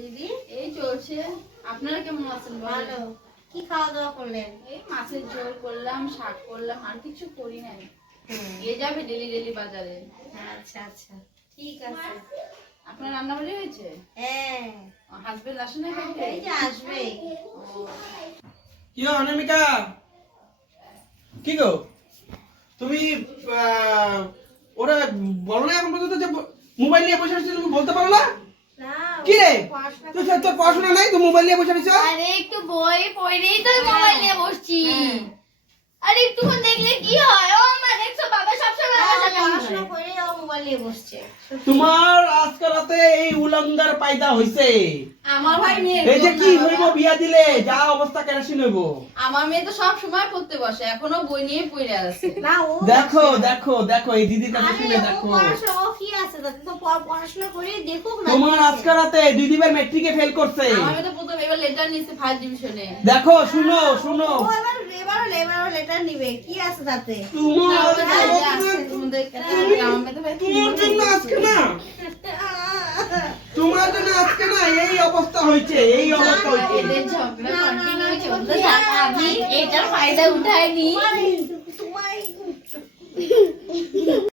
দিদি? এই চলছে। আপনারা কেমন আছেন? ভালো। কি খাওয়া দাওয়া করলেন? এই মাছের ঝোল করলাম, শাক করলাম, আর কিছু করি নাই। গিয়ে যাবে ডেলি ডেলি বাজারে। আচ্ছা আচ্ছা, ঠিক আছে। আপনার রান্না বাড়ি হয়েছে? হ্যাঁ, হাজবেন্ড আসে না বাড়িতে? এই যে আসবে। কি গো অনামিকা, কি গো তুমি ওরা বলো না এখন পর্যন্ত যে মোবাইল নিয়ে বসে আছিস, তুমি বলতে পারো না? না, কি রে পড়াশোনা তুই তোর পড়াশোনা নাই, তুই মোবাইল নিয়ে বসে আছিস? আরে একটু বই পড়েই তো মোবাইল নিয়ে বসছি। আরে একটুক্ষণ দেখলে কি হয়? ও মা দেখছো, বাবা সবসময় আমার সাথে পড়াশোনা করে ও মোবাইল নিয়ে বসছে। তোমার আজকে রাতে এই উলঙ্গার পায়দা হইছে। আমার ভাই মেয়ে এই যে কি হইব বিয়া দিলে যা অবস্থা কেরাসিন হইব। আমার মেয়ে তো সব সময় পড়তে বসে, এখনো বই নিয়ে পড়ে আছে। না, ও দেখো দেখো দেখো এই দিদির কাছে আরে শুনে ও দেখো। পড়াশোনা, ও কি আছে তাতে? তো পড়াশোনা করে দেখুক না। তোমার আজকে রাতে দিদিবার মেট্রিকে ফেল করছে। আমার মেয়ে তো প্রথম এবার লেটার নিচ্ছে ফার্স্ট ডিভিশনে। দেখো শুনো শুনো, ও এবারও লেটার নিবে, কি আছে তাতে? তোমার জন্য আজকে না, তোমার জন্য আজকে না এই অবস্থা হয়েছে, এই অবস্থা হয়েছে। এদের ঝগড়া কন্টিনিউ চলতে থাকে, আমি এটার ফায়দা উঠাইনি। তোমার